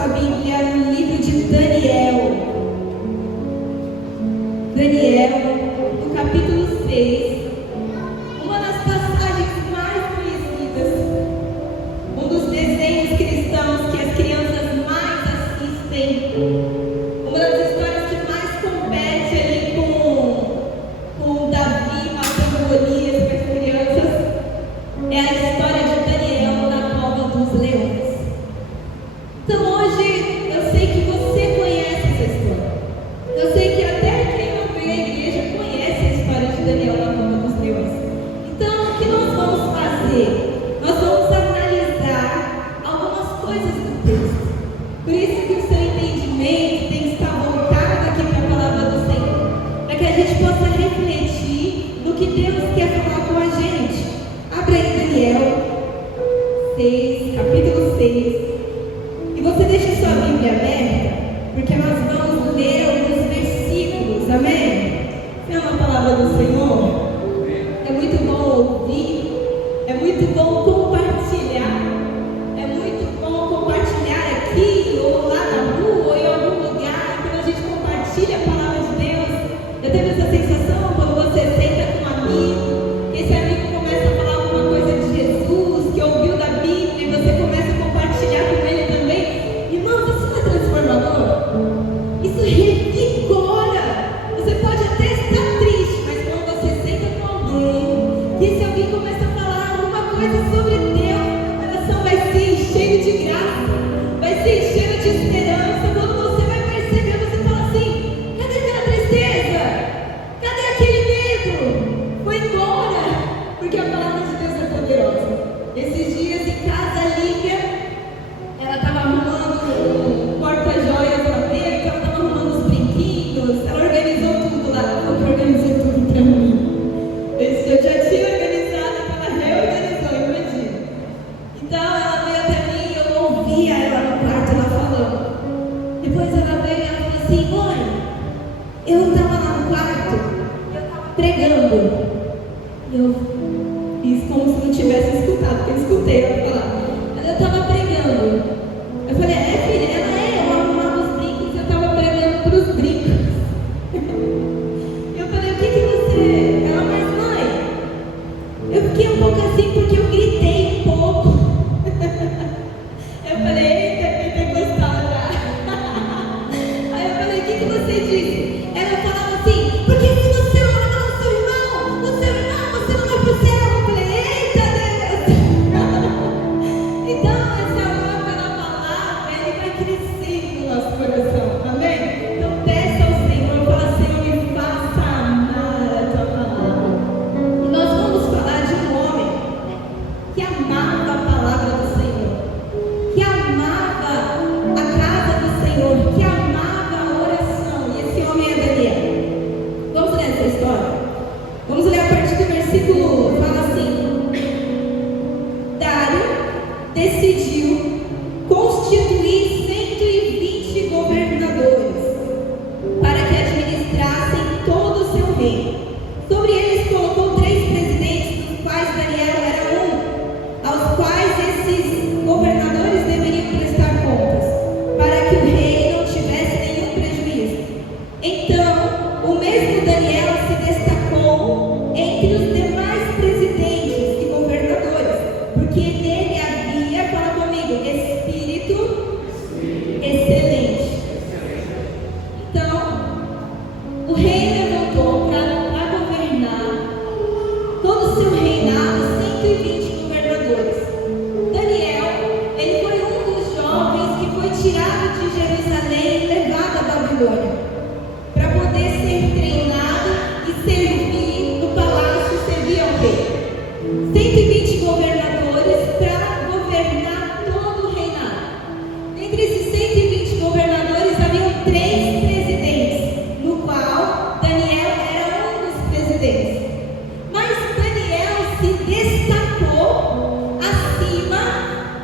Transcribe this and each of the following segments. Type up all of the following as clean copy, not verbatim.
sua Bíblia no livro de Daniel. Daniel, no capítulo 6, uma das passagens mais conhecidas, um dos desenhos cristãos que as crianças mais assistem, uma das histórias que mais compete ali com Davi matando Golias para as crianças, é a história de Daniel na cova dos leões. Então hoje eu sei que você conhece essa história. Eu sei que até quem não veio à igreja conhece a história de Daniel na cova dos leões. Então o que nós vamos fazer? Nós vamos analisar algumas coisas do texto. Por isso que o seu entendimento tem que estar voltado aqui para a palavra do Senhor, para que a gente possa refletir no que Deus quer falar com a gente. Abra aí Daniel 6, capítulo 6. E você deixa sua Bíblia aberta, porque nós vamos ler alguns versículos, amém? É uma palavra do Senhor. É muito bom ouvir, é muito bom compartilhar, é muito bom compartilhar aqui, ou lá na rua, ou em algum lugar, quando a gente compartilha a palavra de Deus. Eu tenho essa sensação quando você senta com um amigo, esse amigo começa a falar alguma coisa de Jesus, que ouviu da Bíblia, e você começa a compartilhar com ele também. Irmãos, isso não é transformador? Isso revigora. Você pode até estar triste, mas quando você senta com alguém, e esse alguém começa a falar alguma coisa sobre Deus, o coração vai se enchendo de graça, vai se enchendo de esperança. Quando você vai perceber, você fala assim: cadê aquela tristeza? Cadê aquele medo? Foi embora, porque a palavra de Deus é poderosa. Esses dias em casa, a Lívia, ela estava arrumando um porta-joias lá dentro, ela estava arrumando os brinquinhos, ela organizou tudo lá, ela falou que organizou tudo para mim. Eu já tinha organizado, ela reorganizou, imagina. Então ela veio até mim, eu ouvia ela no quarto, ela falando. Depois ela veio e ela falou assim: mãe, eu estava lá no quarto, eu estava pregando. E eu fiz como se não tivesse escutado, porque eu escutei ela falar. Mas eu estava pregando. Eu falei: filha? Eu arrumava os brincos, eu estava pregando para os brincos. Eu falei: o que você... Ela: mas mãe, eu fiquei um pouco assim porque eu gritei um pouco. Eu falei: eita, pentecostal já. Aí eu falei: o que você disse? Ela falava assim: porque se você não amar o seu irmão, você não vai pro céu. Eu falei: eita Deus. Então esse amor pela palavra, ele vai crescendo no nosso coração, amém? Então peça ao Senhor, fala: Senhor, me faça amar a tua palavra. E nós vamos falar de um homem que amava a palavra do Senhor, que amava a casa do Senhor, que amava a oração. E esse homem é Daniel. Vamos ler essa história? Vamos ler a partir do versículo 1. Fala assim: Dário decidiu constituir 120 governadores para que administrassem todo o seu reino. Sobre eles colocou 3 presidentes, dos quais Daniel era um, aos quais esses governadores deveriam prestar contas, para que o rei não tivesse nenhum prejuízo. Então, o mesmo Daniel se destacou entre os demais presidentes e governadores, porque nele havia, fala comigo, espírito excelente. Então, o rei levantou para governar todo o seu reinado 120 governadores. Daniel, ele foi um dos jovens que foi tirado de Jerusalém e levado à Babilônia, para poder ser treinado e servir no palácio, servir ao rei. 120 governadores para governar todo o reinado. Entre esses 120 governadores haviam 3 presidentes, no qual Daniel era um dos presidentes. Mas Daniel se destacou acima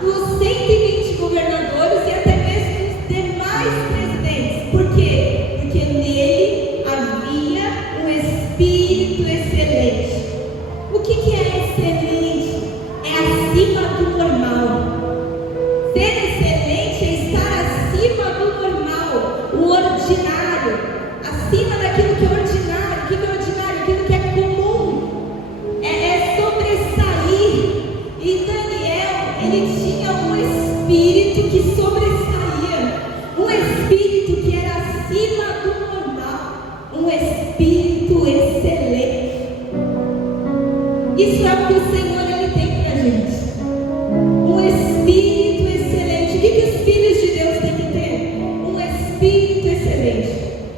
dos 120 governadores e até mesmo dos demais presidentes. Por quê? Porque nele havia um espírito excelente. O que é excelente? É acima do normal. Ser excelente é estar espírito que sobressaía, um espírito que era acima do normal, um espírito excelente. Isso é o que o Senhor ele tem para a gente, um espírito excelente. O que os filhos de Deus têm que ter? Um espírito excelente.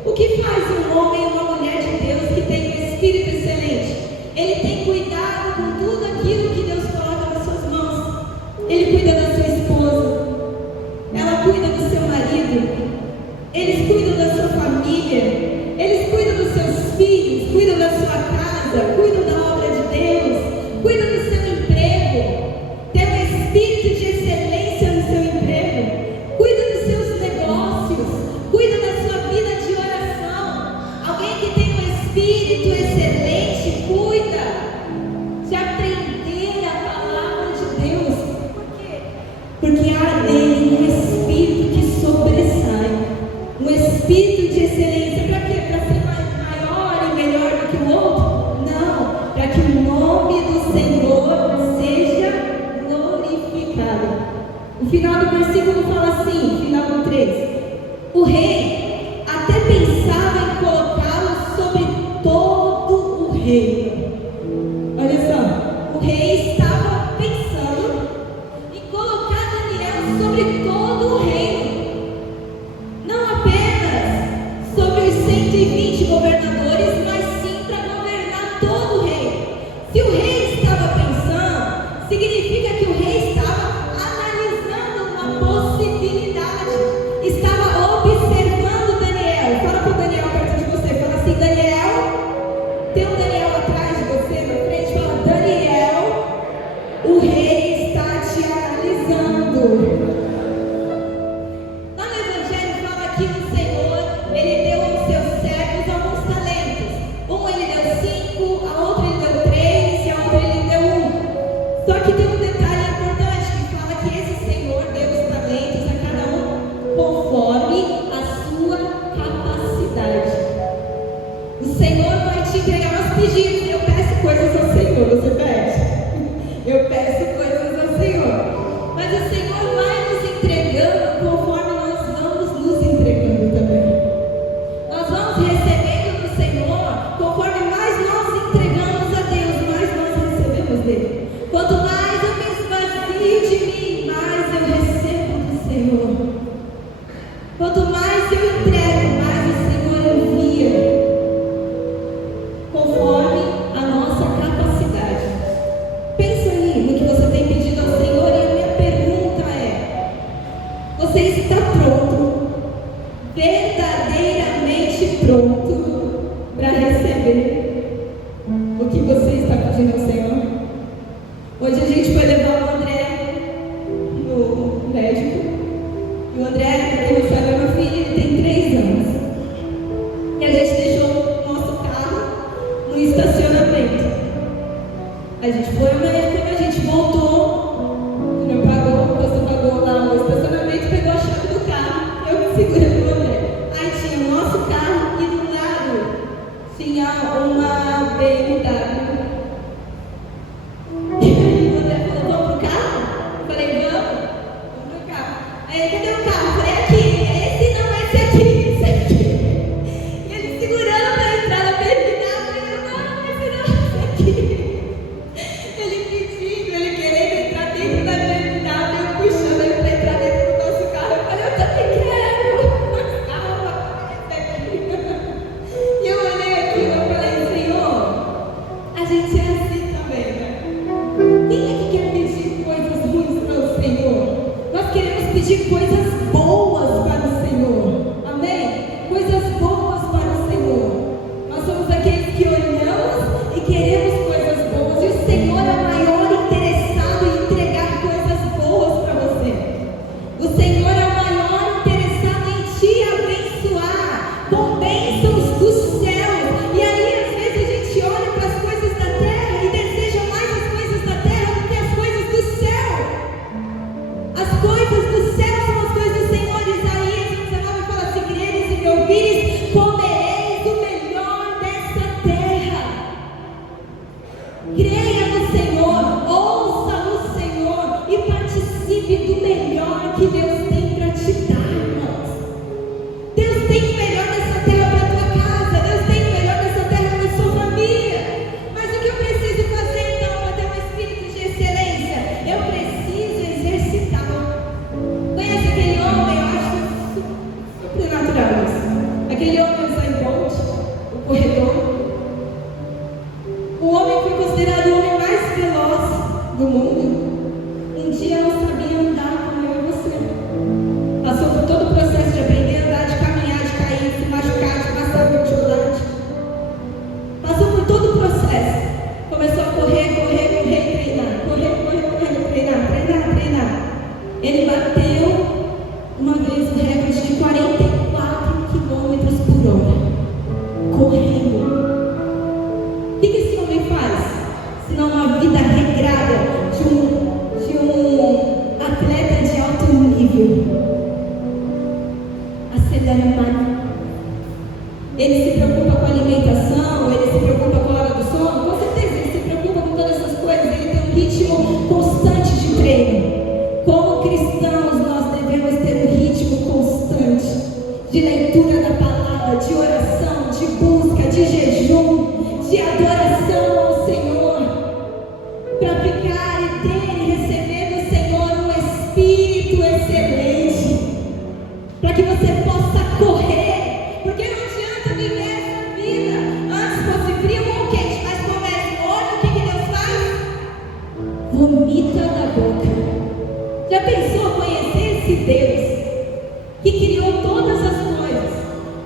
O que faz um homem e uma mulher de Deus que tem um espírito excelente? Ele tem cuidado com tudo aquilo que Deus coloca nas suas mãos. Ele cuida da sua esposa, ela cuida do seu marido, eles cuidam da sua família, eles cuidam dos seus filhos, cuidam da sua casa, cuidam da obra de Deus, cuidam do seu emprego. Tem um espírito de excelência no seu emprego, cuida dos seus negócios, cuida da sua vida de oração. Alguém que tem um espírito excelente cuida de aprender a palavra de Deus. Por quê? Porque há nele um espírito que sobressai, um espírito de excelência. Para quê? Para ser maior e melhor do que o outro? Não, para que o nome do Senhor seja glorificado. O final do versículo fala assim, final do 3: o rei até pensava em colocá-lo sobre todo o reino. Olha só, o rei estava pensando em colocar Daniel sobre todo o reino, não apenas sobre os 120 governadores, mas sim para governar todo o reino. Se o rei estava pensando, significa que o rei estava analisando uma possibilidade, estava observando Daniel. Fala para o Daniel perto de você, fala assim: Daniel, tem um Daniel atrás de você, na frente, fala: Daniel, o rei está te analisando. Lá no Evangelho fala que o Senhor, ele deu aos seus servos alguns talentos. Um ele deu 5, a outra ele deu 3 e a outra ele deu 1. Só que tem um detalhe importante que fala que esse Senhor deu os talentos a cada um conforme a sua capacidade. O Senhor vai te entregar os pedidos. Eu peço coisas ao Senhor, você pede? Eu peço coisas ao Senhor, mas o Senhor vai nos entregando conforme nós vamos nos entregando também. Nós vamos recebendo do Senhor conforme mais nós entregamos a Deus, mais nós recebemos dele. Quanto mais eu me esvazio de mim, mais eu recebo do Senhor. Quanto mais eu entrego, mais o Senhor envia, conforme a nossa capacidade. Pensa aí no que você tem pedido ao Senhor, e a minha pergunta é: você está pronto, verdadeiramente pronto para receber o que você está pedindo ao Senhor? Hoje a gente foi levar o André no médico, e o André, ele sabe, é meu filho, ele tem 3 anos, e a gente deixou o nosso carro no estacionamento. A gente foi ao médico, a gente voltou, não pagou, você pagou lá no estacionamento, pegou a chave do carro, eu segurando o André. Aí tinha o nosso carro e do lado tinha uma BMW. E aí o André falou: vamos pro carro? Eu falei: vamos pro carro. Aí ele: cadê o carro? Eu falei: aqui. Esse não, esse aqui, esse aqui. E ele segurando para entrar na BMW. Eu: não, esse não, esse aqui. Ele pedindo, ele querendo entrar dentro da BMW, eu puxando ele para entrar dentro do nosso carro. Eu falei: eu também quero, mas calma, esse aqui. E eu olhei aqui e eu falei: Senhor, a gente é assim também, né? Quem é que quer pedir coisas ruins para o Senhor? Nós queremos pedir coisas boas para o Senhor, amém? Coisas boas para o Senhor. Nós somos aqueles que olhamos e queremos coisas boas, e o Senhor é o maior interessado em entregar coisas boas para você. O Senhor é o maior interessado em te abençoar com bênçãos do céu. E aí às vezes a gente olha para as coisas da terra e deseja mais as coisas da terra do que as coisas do céu. As coisas do céu são as coisas do Senhor. processo de aprender a andar, de caminhar, de cair, de se machucar, de passar por dificuldade. Passou por todo o processo. Começou a correr, treinar. Treinar. Ele bateu uma vez o recorde de 44 quilômetros por hora. Correndo. O que esse homem faz? Senão uma vida regrada de um atleta de alto nível. Acelera mais. Ele se preocupa com a alimentação, ele se preocupa com a hora do sono. Com certeza ele se preocupa com todas essas coisas. Ele tem um ritmo constante de treino. Como cristãos, nós devemos ter um ritmo constante de leitura da palavra, de oração, de busca, de jejum, de adoração ao Senhor, para ficar e ter e receber do Senhor um espírito excelente, para que você possa correr, porque não adianta viver essa vida antes fosse frio ou quente, mas comece morno, o que Deus faz? Vomita da boca. Já pensou conhecer esse Deus que criou todas as coisas,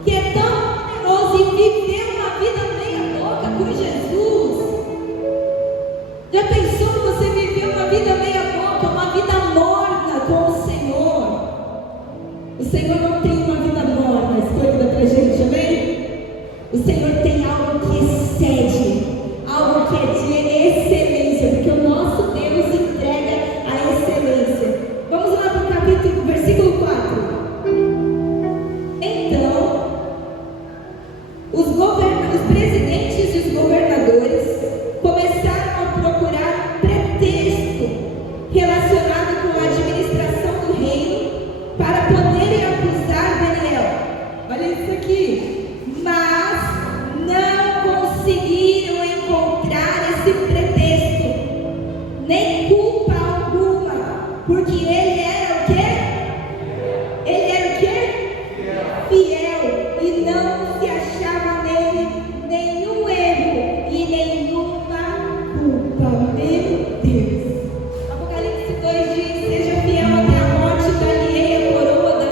que é tão poderoso e viveu uma vida meia boca com Jesus? Já pensou você viver uma vida meia boca, uma vida morna com o Senhor? O Senhor não tem uma vida morna escolhida para a gente, amém? O Senhor tem algo que excede, algo que é de excelência, porque o nosso Deus entrega a excelência. Vamos lá para o capítulo, versículo 4. Então, os presidentes e os governadores começaram a procurar pretexto relacionado com a administração do reino para poderem acusar Daniel. Olha isso aqui. Mas não conseguiram encontrar esse pretexto, nem culpa alguma, porque ele era o quê? Ele era o quê? Fiel, e não se achava nele nenhum erro e nenhuma culpa. Meu Deus. Apocalipse 2 diz: seja fiel até a morte, dar-lhe-ei a coroa da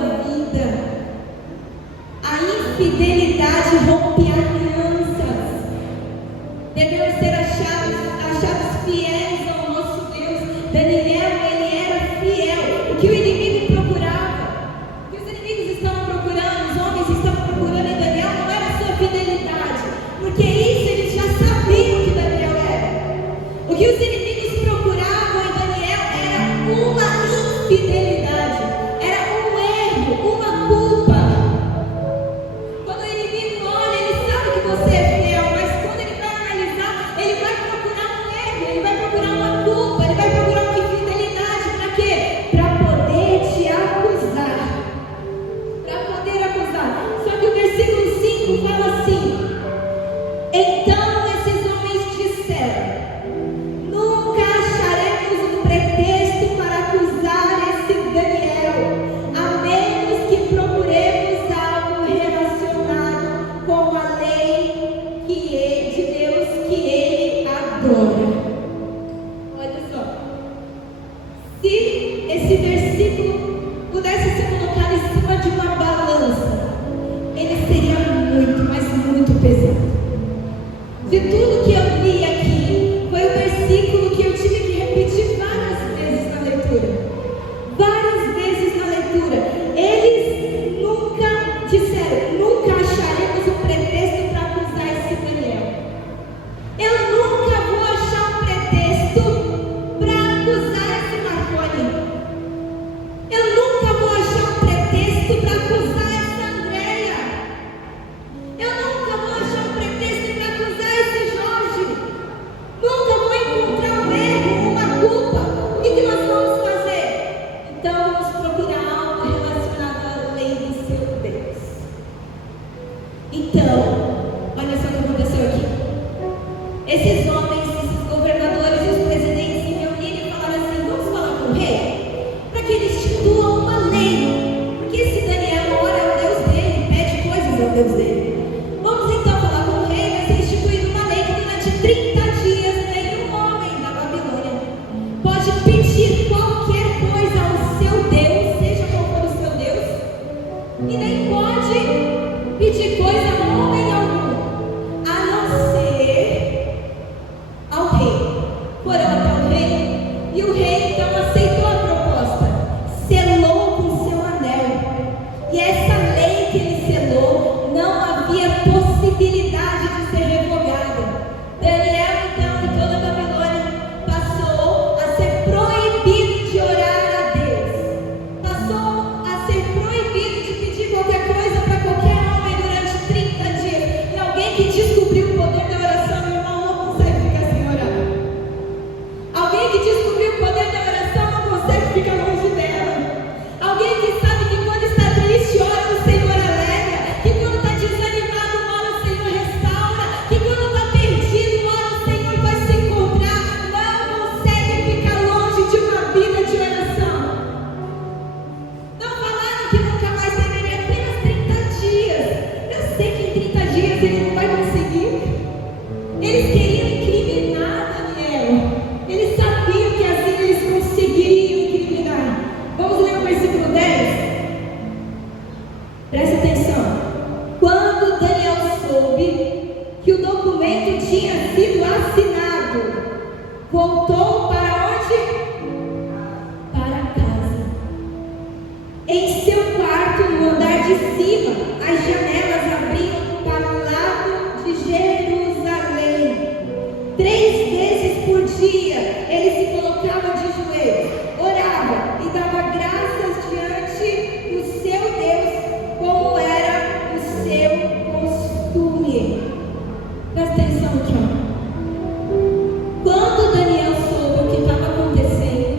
e nem pode pedir coisa a homem algum, a não ser ao rei. Foram até o rei, e o rei então aceitou a proposta, selou com seu anel. E essa lei que ele selou, não havia possibilidade de ser revogada. Daniel, então, em toda a Babilônia, passou a ser proibido de orar a Deus. Passou a ser proibido de pedir qualquer coisa para qualquer homem durante 30 dias. E alguém que descobriu o poder da oração, meu irmão, não consegue ficar sem orar. Alguém que descobriu o poder da oração não consegue ficar longe dela. Alguém que sabe que quando está triste, ora, o Senhor alegra. Que quando está desanimado, ora, o Senhor restaura. Que quando está perdido, ora, o Senhor vai se encontrar. Não consegue ficar longe de uma vida de oração. Não falaram que nunca mais deveria, apenas 30 dias. Eu sei que em 30 dias ele não vai conseguir. Eles queriam incriminar Daniel. Eles sabiam que assim eles conseguiriam incriminar. Vamos ler o versículo 10? Presta atenção. Quando Daniel soube que o documento tinha sido assinado, voltou para onde? Para casa. Em seu quarto, no andar de cima, as janelas abriam para o lado de Jerusalém. 3 vezes por dia ele se colocava de joelhos, orava e dava graças diante do seu Deus, como era o seu costume. Presta atenção aqui, ó. Quando Daniel soube o que estava acontecendo,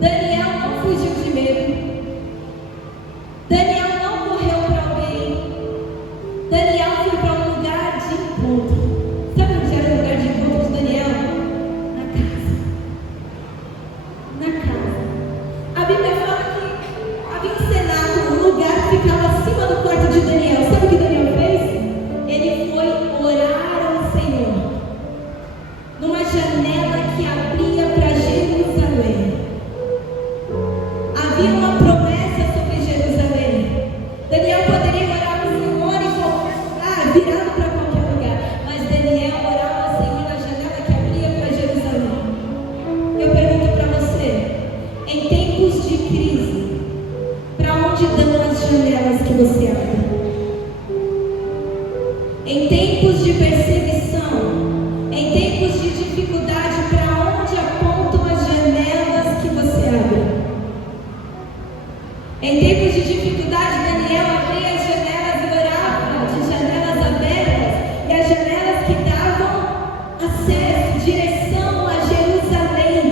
Daniel não fugiu de medo. Daniel não correu para alguém. Daniel foi para um lugar de encontro. Sabe onde era o lugar de encontro de Daniel? Na casa. Na casa. A Bíblia fala que havia um cenáculo, um lugar que ficava acima do quarto de Daniel. Sabe o que Daniel fez? Ele foi orar ao Senhor numa janela que abria para Jerusalém. Havia uma promessa sobre Jerusalém. Daniel poderia orar ao Senhor em qualquer lugar, virado para qualquer lugar, mas Daniel orava ao Senhor na janela que abria para Jerusalém. Eu pergunto para você, em tempos de crise, para onde dão as janelas que você abre? Em tempos de perseguição, em tempos de dificuldade, para onde apontam as janelas que você abre? Em tempos de dificuldade, Daniel abria as janelas e orava de janelas abertas, e as janelas que davam acesso, direção a Jerusalém.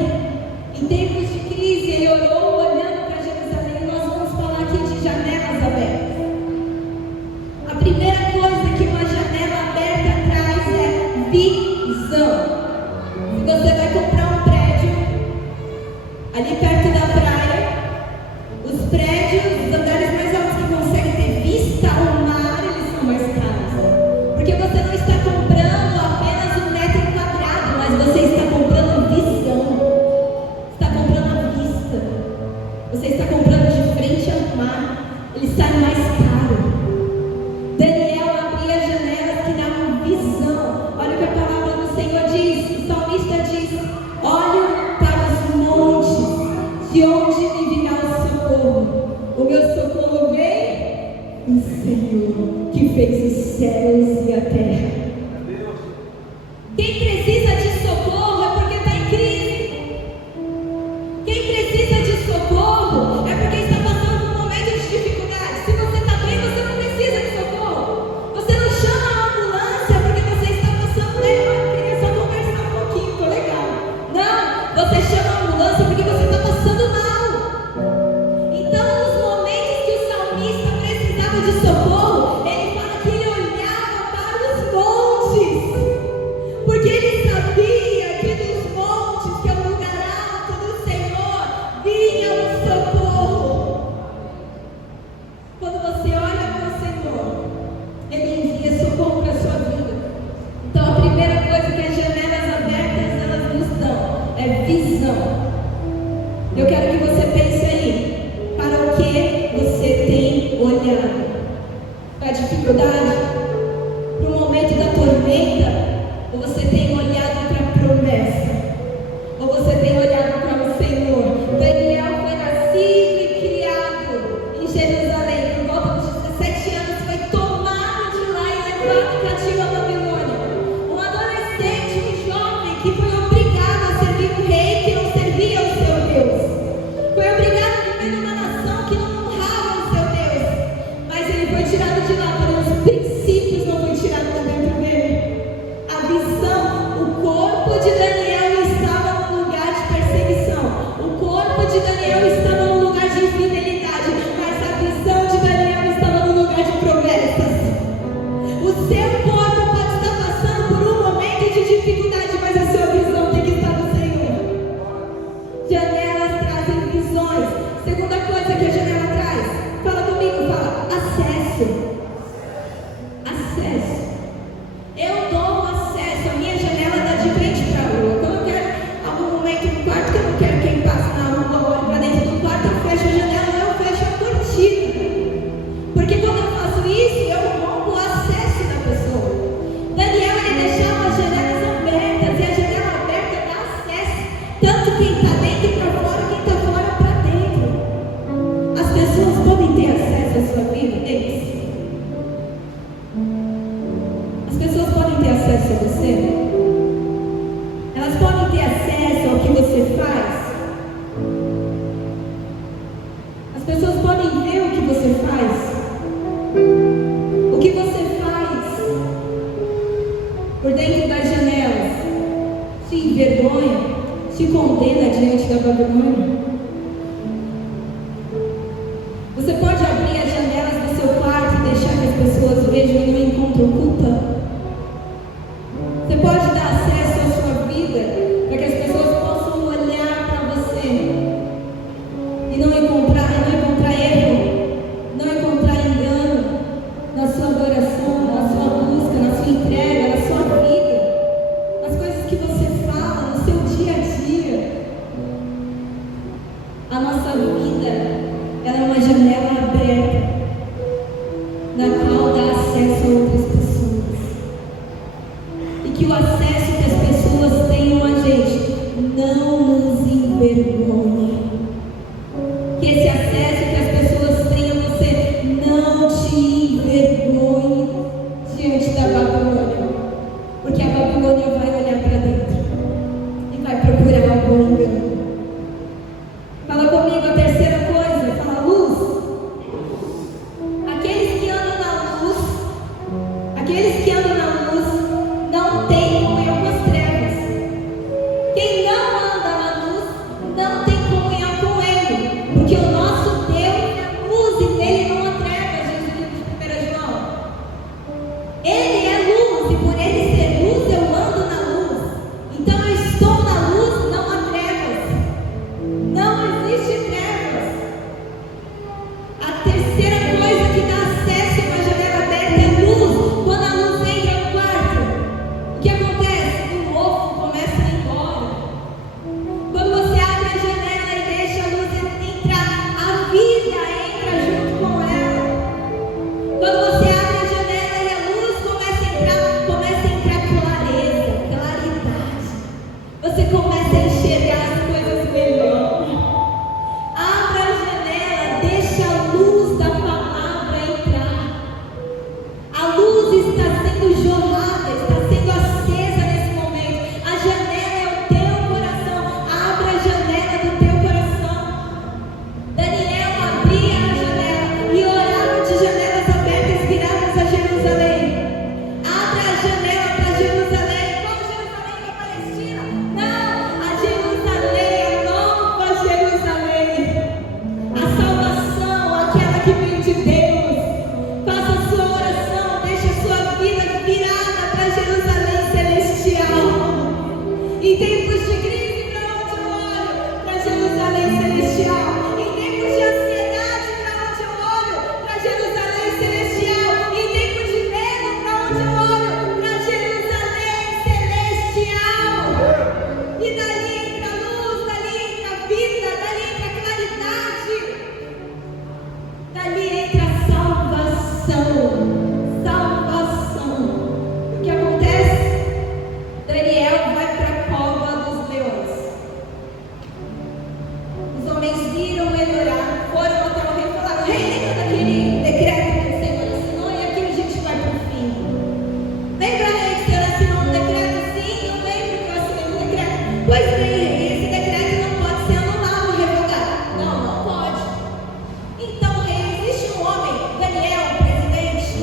Em tempos de crise, ele orou olhando para Jerusalém. Nós vamos falar aqui de janelas abertas. A primeira coisa que uma janela aberta traz é visão. Se você vai comprar um prédio ali perto da praia, os prédios, os andares mais altos que conseguem ter vista ao mar, eles são mais caros. Porque você não está comprando apenas 1 metro quadrado, mas você está comprando visão. Está comprando a vista. Você está comprando de frente ao mar. Ele sai mais caro. Daniel abria janelas que davam visão. Olha o que a palavra do Senhor diz. O salmista diz: olho para os montes, de onde me virá o socorro. O meu socorro vem do Senhor, que fez os céus e a terra. Quem precisa de socorro é porque está em crise. Quem precisa de socorro é porque está passando por um momento de dificuldade. Se você está bem, você não precisa de socorro. Você não chama a ambulância porque você está passando bem. Eu queria só conversar um pouquinho, tô legal. Não, você chama a ambulância porque você está passando mal. Então, nos momentos que o salmista precisava de socorro, ele fala que ele olhava dificuldade, para o momento da tormenta? Ou você tem olhado para a promessa? Ou você tem olhado para o Senhor? Daniel foi nascido e criado em Jerusalém. Por volta dos 17 anos foi tomado de lá e levado cativo à Babilônia. Um adolescente, um jovem que foi obrigado a servir um rei que não servia ao seu Deus. Foi obrigado a viver numa nação que não honrava o seu Deus. Mas ele foi tirado de lá, porém os princípios não foi tirado de dentro dele. A visão, o corpo de Daniel estava num lugar de perseguição. O corpo de Daniel estava num lugar de infidelidade. Mas a visão de Daniel estava num lugar de promessas. O seu corpo pode estar passando por um momento de dificuldade, mas a sua visão tem que estar no Senhor. Janelas trazem visões. Segunda coisa que a janela traz, fala comigo, fala acesso. Acesso. Eu dou acesso, a minha janela dá de frente para a rua. Quando eu quero algum momento no quarto que eu não quero quem passe na rua, olhe para dentro do quarto, eu fecho a janela, eu fecho a cortina. Porque quando eu faço isso, eu rompo o acesso da pessoa. Daniel, ele deixava as janelas abertas, e a janela aberta dá acesso, tanto quem está dentro para fora, quem está fora para dentro. As pessoas podem ter acesso à sua vida, eles. As pessoas podem ter acesso a você? Elas podem ter acesso ao que você faz? As pessoas podem ver o que você faz? O que você faz por dentro das janelas te envergonha, te condena diante da Babilônia? Você pode abrir as janelas do seu quarto e deixar que as pessoas vejam e não encontram culpa? Você pode dar acesso à sua vida para que as pessoas possam olhar para você e não encontrar erro, não encontrar engano na sua adoração, na sua busca, na sua entrega, na sua vida, nas coisas que você fala, no seu dia a dia. A nossa vida, ela é uma janela aberta, na qual dá acesso a outras pessoas. E que o acesso que as pessoas tenham a gente não nos envergonhe. Que esse acesso que as pessoas tenham a você não te envergonhe diante da Babilônia. Porque a Babilônia vai olhar para dentro e vai procurar algum engano. Fala comigo a terceira coisa, fala luz. Aqueles que andam na luz, não têm comunhão com as trevas. Quem não anda na luz, não tem comunhão com Ele. Porque o nosso Deus é luz e nele não há trevas, Jesus disse em 1 João. Ele é luz e por Ele ser luz, eu ando na luz. Então eu estou na luz, não há trevas. Não existe trevas. A terceira coisa que dá acesso a uma janela aberta é luz. Quando a luz entra no quarto, o que acontece? O mofo começa a ir embora. Quando você abre a janela e deixa a luz entrar, a vida entra junto com ela. Quando você abre a janela e a luz começa a entrar clareza, claridade. Você começa a enxergar as coisas melhor. Abra a janela, deixa a luz da palavra entrar. A luz está sendo jorrada, está sendo acesa nesse momento. A janela é o teu coração. Abra a janela do teu coração. Daniel abria a janela e orava de janelas abertas viradas a Jerusalém. Abra a janela para Jerusalém. Qual Jerusalém para a Palestina? Não, a Jerusalém, a nova Jerusalém. A salvação, aquela que vem de Deus. Faça a sua oração, deixe a sua vida virada para Jerusalém celestial. Em tempos de crise, para onde eu olho? Para Jerusalém celestial. Em tempos de ansiedade, para onde eu olho? Para Jerusalém celestial. Em tempos de medo, para onde eu olho? Para Jerusalém celestial. E dali entra a luz, dali entra a vida, dali entra a claridade. Dali entra a salvação. aquele decreto que o Senhor assinou e aqui a gente vai para o fim. Lembra, rei, que o Senhor assinou um decreto? Sim, eu lembro que eu assinei um decreto. Pois bem, rei, esse decreto não pode ser anulado ou revogado. Não, não pode. Então, rei, existe um homem, Daniel, o presidente,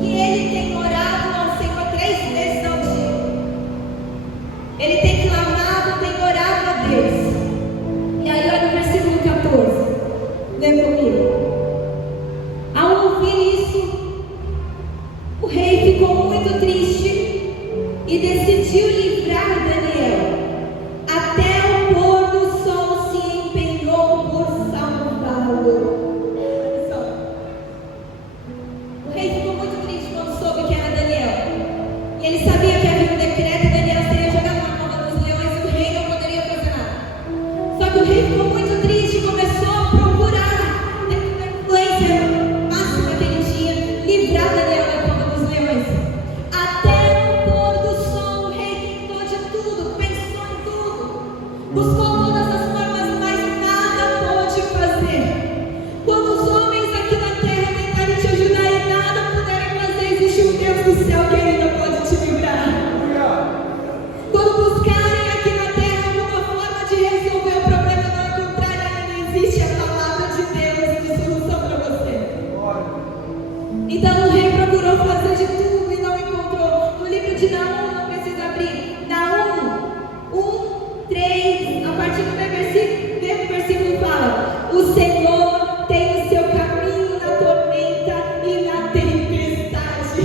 que ele tem orado ao Senhor 3 vezes ao dia. Ele tem clamado, tem orado a Deus. E aí, olha o versículo 14. Lê comigo. Ao ouvir isso, o rei ficou muito triste e decidiu livrar Daniel. Até o pôr do sol se empenhou por salvá-lo. Olha só. O rei ficou muito triste quando soube que era Daniel. E ele sabia que havia um decreto e Daniel seria jogado na cova dos leões e o rei não poderia fazer nada. Só que o rei ficou muito triste e começou a procurar, tendo uma influência máxima que ele tinha, livrar Daniel da cova dos leões. Até o pôr do sol, o rei tentou de tudo, pensou em tudo, buscou todas as formas, mas nada pôde fazer. Quando os homens aqui na terra tentarem te ajudar e nada puderem fazer, existe um Deus do céu que ainda pode te livrar. Quando buscarem aqui na terra alguma forma de resolver o problema, não encontrarem, ainda existe a palavra de Deus de solução para você. Então o rei procurou fazer de tudo e não encontrou. No livro de Naum, não precisa abrir. Naum 1:3, a partir do mesmo versículo fala: o Senhor tem o seu caminho na tormenta e na tempestade.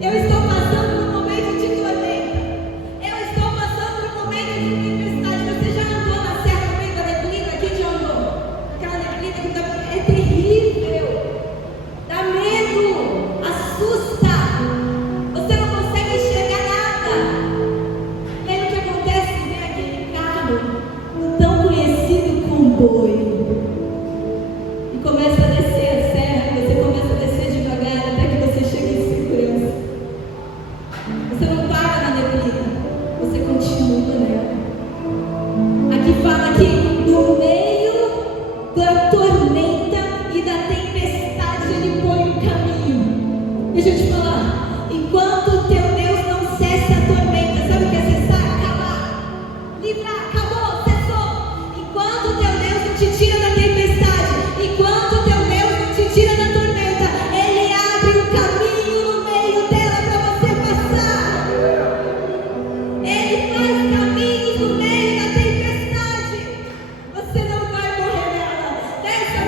Eu estou passando por um momento de tormenta. Eu estou passando por um momento de tempestade. Você já andou na serra no meio da neblina? Quem já andou? Aquela neblina que é terrível. Dá medo. Assusta. Você não consegue enxergar nada. E aí o que acontece? Vem aquele carro, o tão conhecido comboio, e começa a descer a serra. Você começa a descer devagar até que você chegue em segurança. Você não para na neblina, você continua nela. Aqui fala que no meio da tormenta e da tempestade ele põe um caminho. Deixa eu te falar, enquanto o teu Deus não cessa a tormenta, sabe o que é cessar? Acabar, livrar, acabou, cessou. Enquanto o teu Deus não te tira da tempestade, enquanto o teu Deus não te tira da tormenta, ele abre um caminho no meio dela para você passar. Ele faz caminhos no meio da tempestade. Você não vai morrer nela. Nessa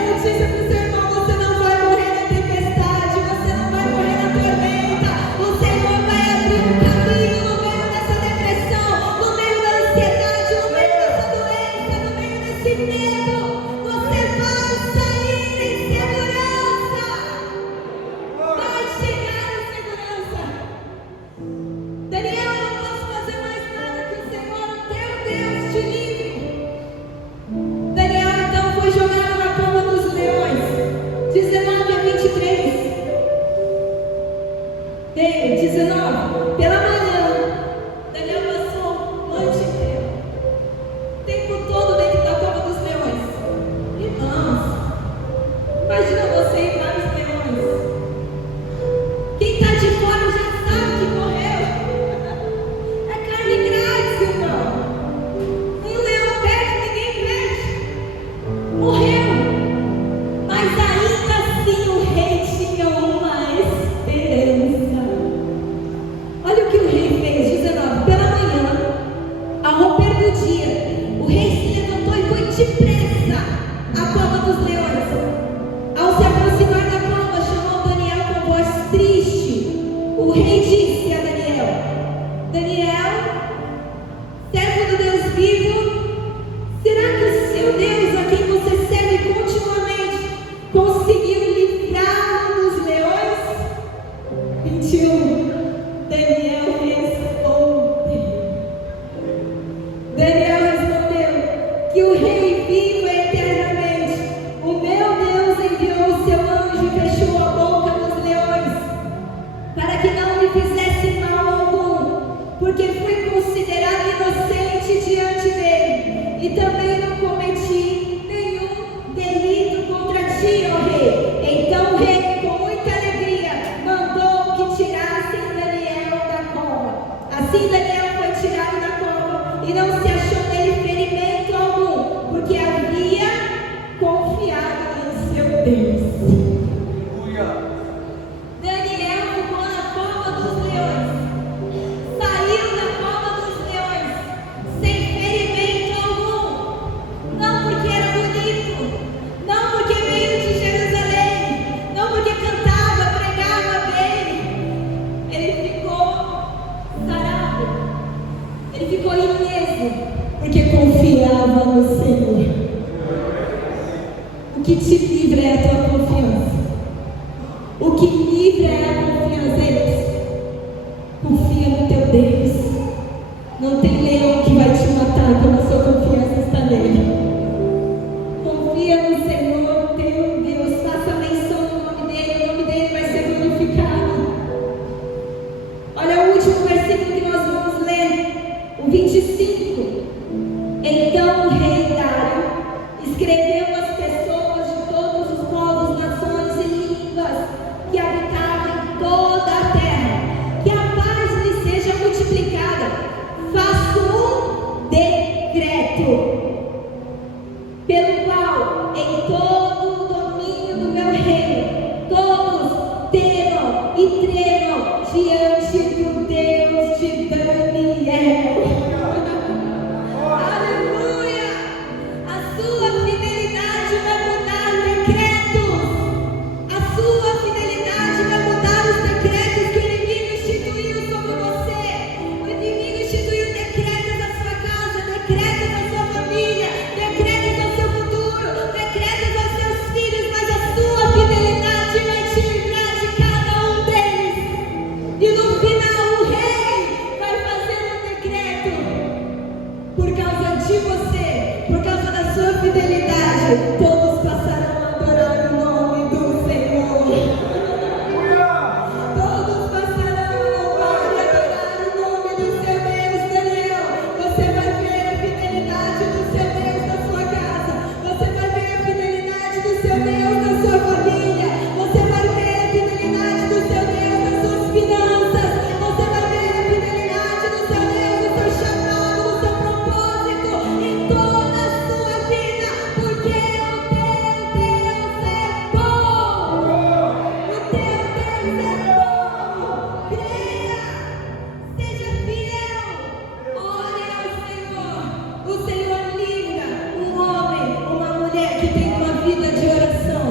te livra é a tua confiança. O que livra é a confiança em Deus. Confia no teu Deus. Não tem leão que vai te matar quando a sua confiança está nele. Confia no Senhor, teu Deus. Faça menção no nome dele. O nome dele vai ser glorificado. Olha o último versículo que nós vamos ler, o 25. Então o rei Dário escreveu às pessoas de todos os povos, nações e línguas que habitavam em toda a terra, que a paz lhes seja multiplicada. Faço um decreto pelo qual em todo o domínio do meu reino todos temam e tremam diante do Deus de Daniel. Aleluia! A sua fidelidade vai mudar decretos. A sua fidelidade vai mudar os decretos que o inimigo instituiu sobre você. O inimigo instituiu decretos na sua casa, decretos na sua família, decretos ao seu futuro, decretos aos seus filhos, mas a sua fidelidade vai te livrar de cada um deles. E no final o rei vai fazer um decreto. Por causa de você, por causa da sua fidelidade, todos passarão a adorar o nome do Senhor. Todos passarão a louvar e adorar o nome do seu Deus, Daniel. Você vai ver a fidelidade do seu Deus na sua casa. Você vai ver a fidelidade do seu Deus na sua família. Você vai ver a fidelidade do seu Deus nas suas finanças. Você vai ver a fidelidade do seu Deus no seu chamado, no seu propósito, em toda a sua vida, porque o teu Deus é bom. O teu Deus é bom. Creia, seja fiel, ore ao Senhor. O Senhor livra um homem, uma mulher que tem uma vida de oração.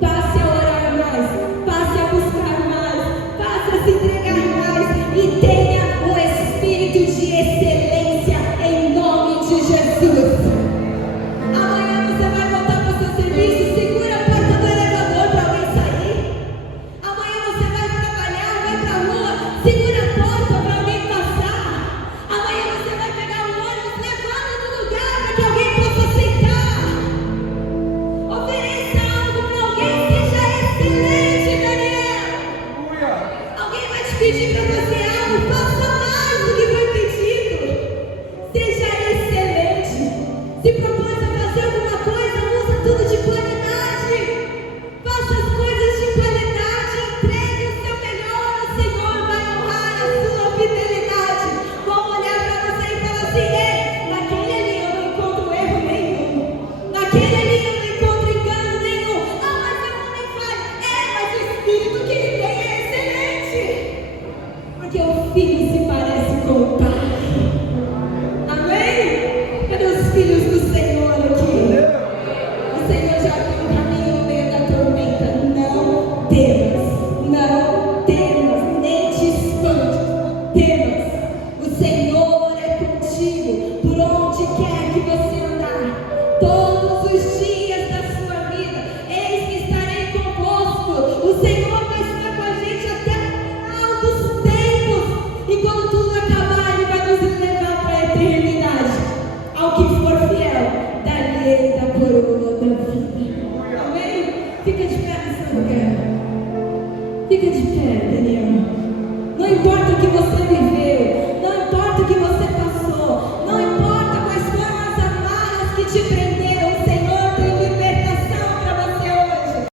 Passe a orar mais, passe a buscar mais, passe a se entregar mais e tenha o espírito de excelência em nome de Jesus. Amanhã você vai voltar para o seu serviço, segura a porta do elevador para alguém sair. Amanhã você vai trabalhar, vai para a rua, segura a porta para alguém passar. Amanhã você vai pegar um ônibus, levanta do lugar para que alguém possa aceitar. Ofereça algo para alguém, seja excelente, Daniel. Alguém vai te pedir para fazer algo, faça mais do que foi pedido. Seja excelente. Se propôs a fazer alguma coisa, usa tudo de qualidade. Faça as coisas de qualidade. Entregue o seu melhor. O Senhor vai honrar a sua fidelidade. Vamos olhar para você e falar assim: ei, naquele ali eu não encontro erro nenhum. Naquele ali eu não encontro engano nenhum. Ah, mas eu não me faz. Mas o espírito que ele tem é excelente. Porque o filho se parece com o pai. Amém? Cadê os filhos do Senhor aqui? O Senhor já abriu um caminho no meio da tormenta. Não temas, nem te espante. Não temas. O Senhor é contigo por onde quer que você andar. Todos os dias da sua vida, eis que estarei convosco. O Senhor vai estar com a gente até o final dos tempos. E quando tudo acabar, Ele vai nos levar para a eternidade. Ao que for fiel, dar-lhe da coroa da vida. Amém? Fica de pé nesse lugar. Fica de pé, Daniel. Não importa o que